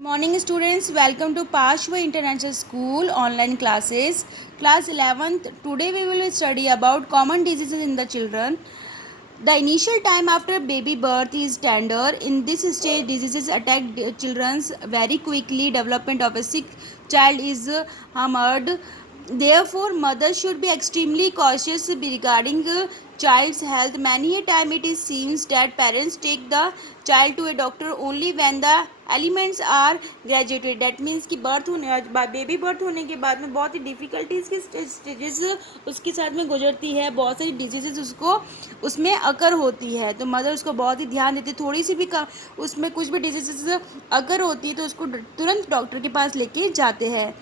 Morning students, welcome to Pashwa International School online classes. Class 11th. Today we will study about common diseases in the children. The initial time after baby birth is tender. In this stage, diseases attack children very quickly. Development of a sick child is hampered. Therefore, mothers should be extremely cautious regarding child's health. Many a time it is seems that parents take the child to a doctor only when the elements are graduated. That means कि baby birth होने के बाद में बहुत ही difficulties की stages उसके साथ में गुजरती है. बहुत सारी डिजीजेज उसको उसमें अकर होती है, तो मदर उसको बहुत ही ध्यान देती है. थोड़ी सी भी उसमें कुछ भी डिजीजेज अकर होती है तो उसको तुरंत डॉक्टर के पास लेके जाते हैं.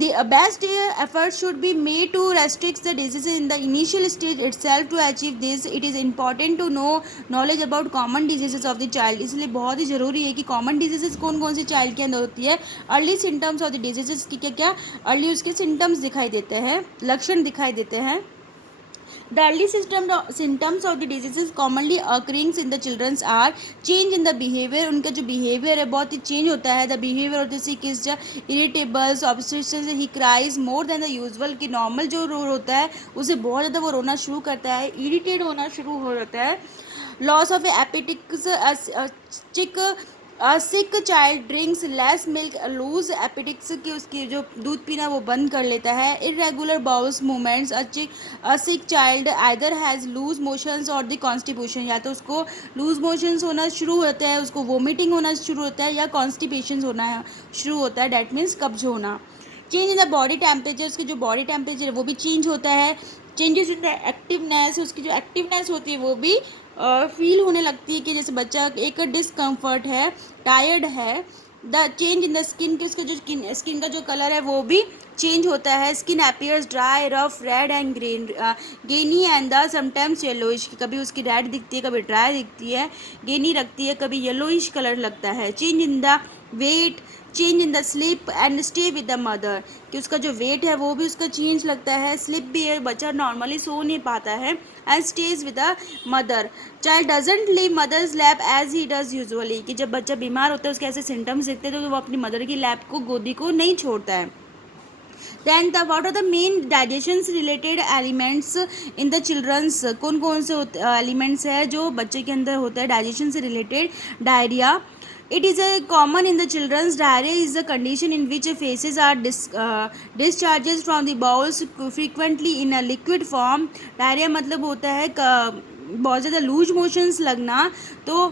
The best effort should be made to restrict the disease in the initial stage itself. To achieve this, it is important to know knowledge about common diseases of the child. इसलिए बहुत ही ज़रूरी है कि common diseases कौन कौन सी child के अंदर होती है. Early symptoms of the diseases की क्या क्या अर्ली उसके सिम्टम्स दिखाई देते हैं, लक्षण दिखाई देते हैं. The early symptoms of the diseases commonly occurring in the children are change in the behavior. उनका जो behavior है बहुत ही change होता है. The behavior of the sick is irritable, obsessive, he cries more than the usual. कि normal जो रो होता है उसे बहुत ज़्यादा वो रोना शुरू करता है, irritate होना शुरू हो जाता है. Loss of appetite, a sick child drinks less milk, lose appetites कि उसकी जो दूध पीना वो बंद कर लेता है. irregular bowel movements, a sick child either has loose motions or the constipation. या तो उसको लूज मोशंस होना शुरू होता है, उसको वोमिटिंग होना शुरू होता है, या कॉन्स्टिपेशन होना शुरू होता है. डैट मीन्स कब्ज होना. Change in the body temperature, उसकी जो बॉडी टेम्परेचर है वो भी चेंज होता है. चेंजेस इन द एक्टिवनेस, उसकी जो एक्टिवनेस होती है वो भी फील होने लगती है कि जैसे बच्चा एक डिस्कम्फर्ट है, टायर्ड है. The change in the skin, कि उसका जो स्किन का जो कलर है वो भी चेंज होता है. Skin appears dry, rough, red and green, greeny and the sometimes yellowish. कभी उसकी रेड दिखती है, कभी ड्राई दिखती है, गेनी रखती है, कभी येलोइश कलर लगता है. Change in the weight, change in the sleep and stay with the mother, कि उसका जो वेट है वो भी उसका चेंज लगता है. स्लीप भी है, बच्चा नॉर्मली सो नहीं पाता है. And stage with the mother. Child doesn't leave mother's lap as he does usually, कि जब बच्चा बीमार होता है उसके ऐसे सिम्टम्स दिखते हैं तो वो अपनी मदर की लैप को, गोदी को नहीं छोड़ता है. Then the what are the main digestion related elements in the children's. कौन कौन से एलिमेंट्स है जो बच्चे के अंदर होता है डाइजेशन से related. Diarrhoea. It is a common in the children's. Diarrhea is the condition in which faces are discharges from the bowels frequently in a liquid form. Diarrhea मतलब होता है बहुत ज़्यादा लूज मोशंस लगना, तो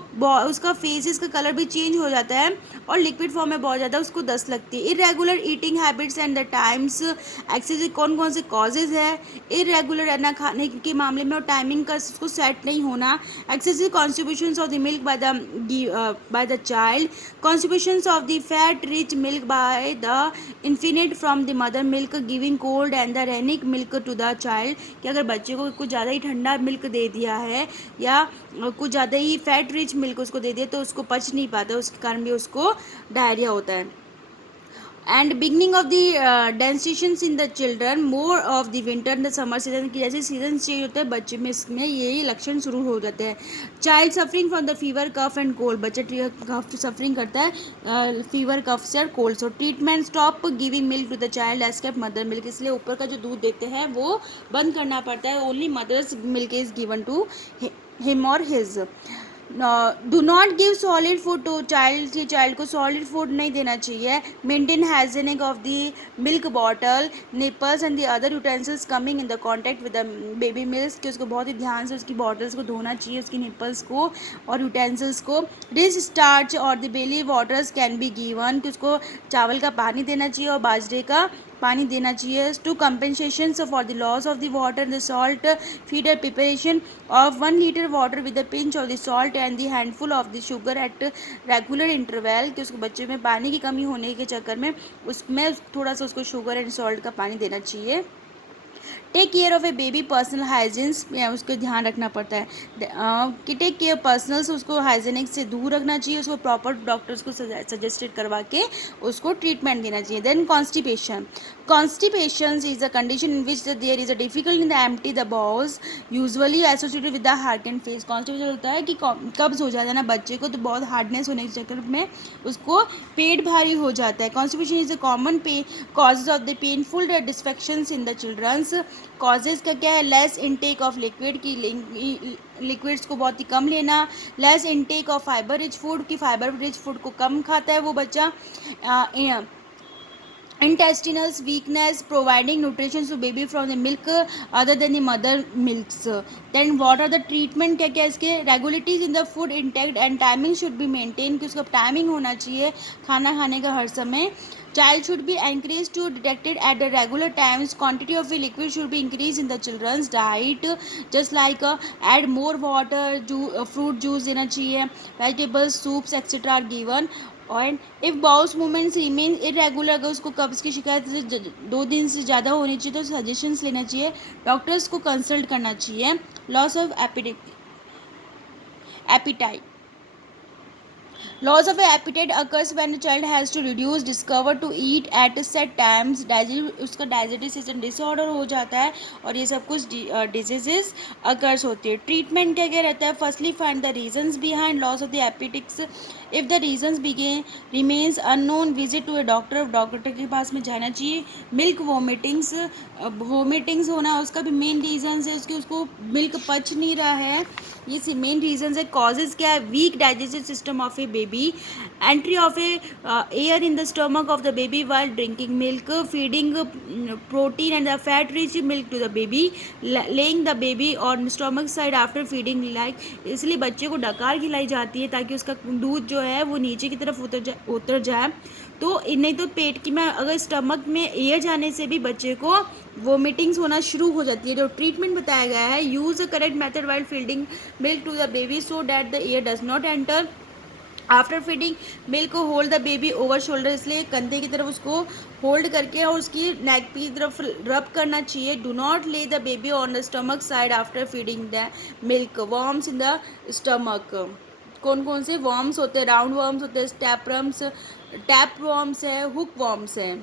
उसका फेसेस का कलर भी चेंज हो जाता है और लिक्विड फॉर्म में बहुत ज़्यादा उसको दस्त लगती है. Irregular eating habits and the times. Excessive कौन कौन से कॉजेज़ है. इरेगुलर रहना खाने के मामले में और टाइमिंग का उसको सेट नहीं होना. Excessive constitutions of the milk by the child. Constitutions of the fat rich milk by the infinite from the mother milk giving cold and the rennet milk to the child. कि अगर बच्चे को कुछ ज़्यादा ही ठंडा milk दे दिया है या कुछ ज़्यादा ही फैट रिच मिल्क उसको दे दिया तो उसको पच नहीं पाता, उसके कारण भी उसको डायरिया होता है. And beginning of the dentitions in the children more of the winter the summer season, की जैसे सीजन चेंज होता है बच्चे में इसमें यही लक्षण शुरू हो जाते हैं. Child suffering from the fever cough and cold, बच्चा सफरिंग करता है फीवर कफ से और cold. So treatment stop giving milk to the child escape mother milk, इसलिए ऊपर का जो दूध देते हैं वो बंद करना पड़ता है. Only mother's milk is given to him और his. Do not give solid food to child को सॉलिड फूड नहीं देना चाहिए. Maintain hygienic of the milk bottle, nipples and the other utensils coming in the contact with the baby milk, कि उसको बहुत ही ध्यान से उसकी बॉटल्स को धोना चाहिए, उसकी निपल्स को और यूटेंसिल्स को. डिश स्टार्च और the belly waters can be given, कि उसको चावल का पानी देना चाहिए और बाजरे का पानी देना चाहिए. To compensation for the loss of the water the salt feeder preparation of 1 liter water with the pinch of the salt and the handful of the sugar at regular interval, कि उसको बच्चे में पानी की कमी होने के चक्कर में उसमें थोड़ा सा उसको शुगर एंड सॉल्ट का पानी देना चाहिए. Take care of a baby personal hygienes, उसको ध्यान रखना पड़ता है कि टेक केयर पर्सनल्स, उसको हाइजीनिक से दूर रखना चाहिए, उसको प्रॉपर डॉक्टर्स को सजेस्टेड करवा के उसको ट्रीटमेंट देना चाहिए. Then constipation is a condition in which there is a difficult in the empty the bowls, usually associated with the heart and face. Constipation होता है कि कब्ज हो जाता है ना बच्चे को, तो बहुत हार्डनेस होने के चक्कर में उसको पेट भारी हो जाता है. Constipation is a common causes of the painful defecations in the childrens. Causes का क्या है? लेस इनटेक ऑफ लिक्विड की लिक्विड्स को बहुत ही कम लेना, less intake of fibre rich food की फाइबर रिच फूड को कम खाता है वो बच्चा, intestinal weakness, providing nutrition to baby from the milk other than the mother milks. Then what are the treatment, क्या क्या इसके? Regularities in the food intake and timing should be maintained, कि उसका टाइमिंग होना चाहिए खाना खाने का हर समय. Child should be encouraged to detected at the regular times. Quantity of the liquid should be increased in the children's diet, just like add more water, fruit juice देना चाहिए, vegetables, soups etc are given. और if bowls movements remain irregular, अगर उसको कब्ज़ की शिकायत 2 दिन से ज़्यादा होनी चाहिए तो सजेशंस लेना चाहिए, डॉक्टर्स को कंसल्ट करना चाहिए. Loss of appetite. Loss of appetite occurs when a child has to reduce, discover to eat at set times. उसका डाइजेस्टिव सिस्टम डिसऑर्डर हो जाता है और ये सब कुछ डिजीजेस अकर्स होती है. ट्रीटमेंट क्या क्या रहता है? Firstly find the reasons behind loss of the appetites. If the reasons remains unknown, visit to a doctor, doctor के पास में जाना चाहिए. मिल्क वोमिटिंग्स होना उसका भी मेन रीजन है, उसको मिल्क पच नहीं रहा है, ये मेन रीजन है. कॉजेज क्या है? Weak digestive system of a baby, entry of a air in the stomach of the baby while drinking milk, feeding protein and the fat rich milk to the baby, laying the baby on stomach side after feeding, like इसलिए बच्चे को डकार खिलाई जाती है ताकि उसका दूध जो है वो नीचे की तरफ उतर जाए. तो नहीं तो पेट की में अगर स्टमक में एयर जाने से भी बच्चे को वोमिटिंग्स होना शुरू हो जाती है. जो ट्रीटमेंट बताया गया है, use a correct method while feeding milk to the baby so that the air does not enter. After feeding milk hold the baby over shoulder, इसलिए कंधे की तरफ उसको होल्ड करके और उसकी नेक की तरफ रब करना चाहिए. डू नॉट ले the baby on the stomach side after feeding the milk. Worms in the stomach, कौन कौन से वॉर्म्स होते हैं? राउंड वॉर्म्स होते हैं, टैप वॉर्म्स है, हुक वॉर्म्स है.